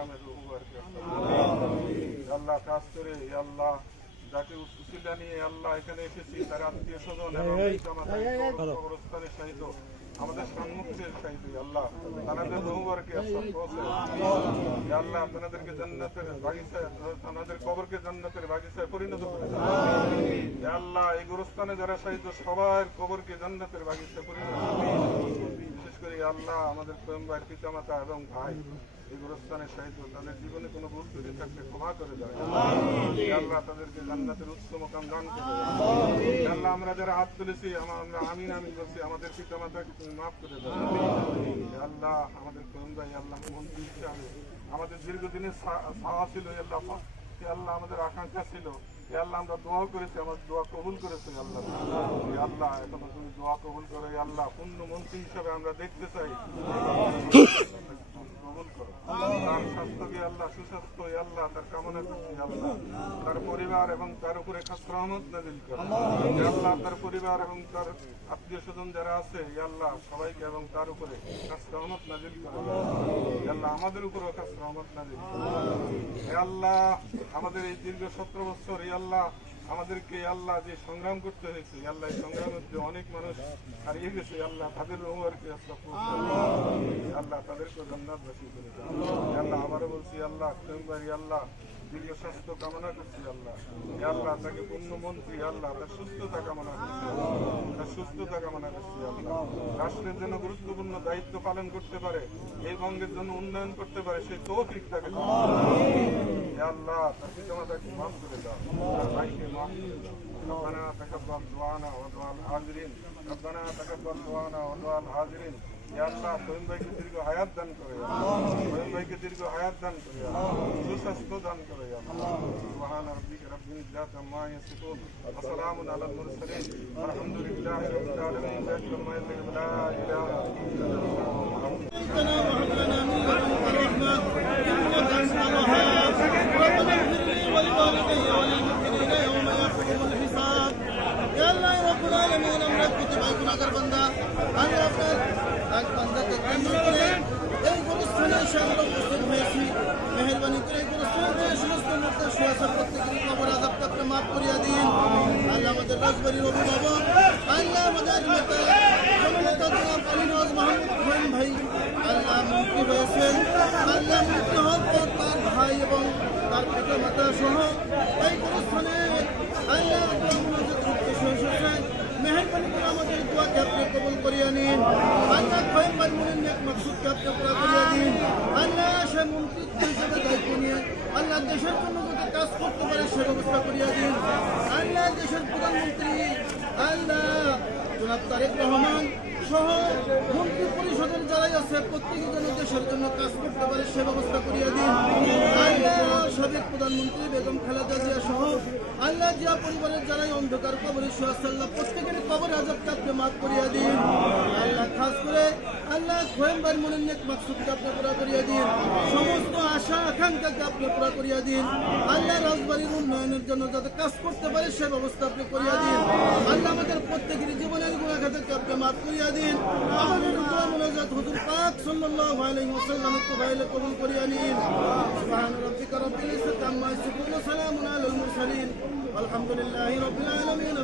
কারামের উপকারকে আল্লাহ কাজ করে আল্লাহ যাকে উসিলা নিয়ে আল্লাহ এখানে এসেছি তার আত্মীয় স্বজন এবং কবরস্থানের সাহিত্য আমাদের সম্মুখের সাহিত্য আল্লাহ তাদের বহুবারকে আল্লাহ তাদেরকে জান্নাতের বাগিচায় তাদের কবরকে জান্নাতের বাগিচায় পরিণত করে আল্লাহ এই গোরস্থানে যারা সাহিত্য সবার কবরকে জান্নাতের বাগিচায় পরিণত করে বিশেষ করে আল্লাহ আমাদের প্রেম ভাই পিতামাতা এবং ভাই এই গোরস্থানের সাহিত্য তাদের জীবনে কোনো ভুল ত্রুটি থাকলে ক্ষমা করে দেয় আল্লাহ তাদেরকে জান্নাতের উচ্চ মোকাম দান করে আল্লাহ আমরা যারা হাত তুলেছি আমরা আমিন আমিন বলছি আমাদের পিতামাতাকে তুমি মাফ করে দাও আল্লাহ আমাদের প্রেম ভাই আল্লাহ মন্ত্রী হিসাবে আমাদের দীর্ঘদিনের ছাওয়া ছিল আল্লাহ আল্লাহ আমাদের আকাঙ্ক্ষা ছিল আল্লাহ আমরা দোয়া করেছি আমাদের দোয়া কবুল করেছি আল্লাহ আল্লাহ এখনো তুমি দোয়া কবুল করো আল্লাহ পূর্ণ মন্ত্রী হিসাবে আমরা দেখতে চাই কবুল করো তার স্বাস্থ্যকে আল্লাহ সুস্বাস্থ্য আল্লাহ তার কামনা করছি আল্লাহ তার পরিবার এবং তার উপরে খাস রহমত নাযিল করো আল্লাহ তার পরিবার এবং তার আত্মীয় স্বজন যারা আছে আল্লাহ সবাইকে এবং তার উপরে খাস রহমত নাযিল করো আল্লাহ আমাদের উপরেও খাস রহমত নাযিল করো আল্লাহ আমাদের এই দীর্ঘ 17 বছর আল্লাহ আমাদেরকে আল্লাহ যে সংগ্রাম করতে হয়েছে আল্লাহ এই সংগ্রামের যে অনেক মানুষ হারিয়ে গেছে আল্লাহ তাদের রহমারকে আল্লাহ তাদেরকে জান্নাতবাসী করে আল্লাহ আবারও বলছি আল্লাহ আল্লাহ দীর্ঘ স্বাস্থ্য কামনা করছি আল্লাহ আল্লাহ তাকে পূর্ণ মন্ত্রী আল্লাহ তার সুস্থতা কামনা করছি তার সুস্থতা কামনা করছি আল্লাহ রাষ্ট্রের জন্য গুরুত্বপূর্ণ দায়িত্ব পালন করতে পারে এই বঙ্গের জন্য উন্নয়ন করতে পারে সেই তৌফিক তাকে আল্লাহ তার পিতামাতাকে মাফ করে দাও তার ভাইকে মাফ করে দাও ربنا تقبل دعانا ودعاء الحاضرين ربنا تقبل دعانا ودعاء الحاضرين يا الله কোন ভাইকে দীর্ঘ হায়াত দান করে কোন ভাইকে দীর্ঘ হায়াত দান করে সুস্বাস্থ্য দান করে আল্লাহ সুবহান রাব্বিকা রাব্বিল ইজ্জাতি আম্মা ইয়াসিফুন ওয়া সালামুন আলাল মুরসালিন আলহামদুলিল্লাহি রাব্বিল আলামিন লা ইলাহা মেহরবানি করে প্রত্যেকের খবর আজাবকে মাফ করিয়া দিন আল্লাহ আমাদের রাজবাড়ির অভিভাবক আল্লাহ আমাদের মাহমুদ ভাই আল্লাহ মুক্তি হয়েছেন আল্লাহ মুক্তি হওয়ার পর তার ভাই এবং তার পিতা মাতা সহ এই অনুষ্ঠানে আল্লাহ মেহরবানি করে আমাদের দোয়াকে আপনি কবুল করিয়া নিন আল্লাহ খয়ের মাইমুনের নেক মাকসুদকে আপনি পুরা করিয়া দিন আল্লাহ সে মন্ত্রিত্ব হিসেবে দায়িত্ব নিয়ে আল্লাহ দেশের জন্য যদি কাজ করতে পারে সে ব্যবস্থা করিয়া দিন আল্লাহ দেশের প্রধানমন্ত্রী আল্লাহ জনাব তারেক রহমান সহ মন্ত্রী পরিষদের যারাই আছে প্রত্যেকের জন্য দেশের জন্য কাজ করতে পারে সে ব্যবস্থা করিয়া দিন আল্লাহ সাবেক প্রধানমন্ত্রী বেগম খালেদা জিয়া সহ আল্লাহ জিয়া পরিবারের যারাই অন্ধকার কবরে শুয়ে আছে আল্লাহ প্রত্যেকের কবরে আযাবকে আপনি মাফ করিয়া দিন আল্লাহ খাস করে আল্লাহ খোয়েম্বার মনের নেক মাকসুদকে আপনি পুরা করিয়া দিন সমস্ত আশা আকাঙ্ক্ষাকে আপনি পুরা করিয়া দিন আল্লাহ রাজবাড়ির উন্নয়নের জন্য যাতে কাজ করতে পারে সে ব্যবস্থা আপনি করিয়া দিন আল্লাহ আমাদের প্রত্যেকের জীবনের গুনাহকে আপনি মাফ করিয়া দিন আমাদের দোয়া মুনাজাত হুজুর পাক সাল্লাল্লাহু আলাইহি ওয়াসাল্লামের কবুল কবুল করিয়া নিন সুবহান রাব্বিকা রাব্বিল ইজ্জাতি আম্মা ইয়াসিফুন ওয়া সালামুন আলাল মুরসালিন আলহামদুলিল্লাহি রাব্বিল আলামিন।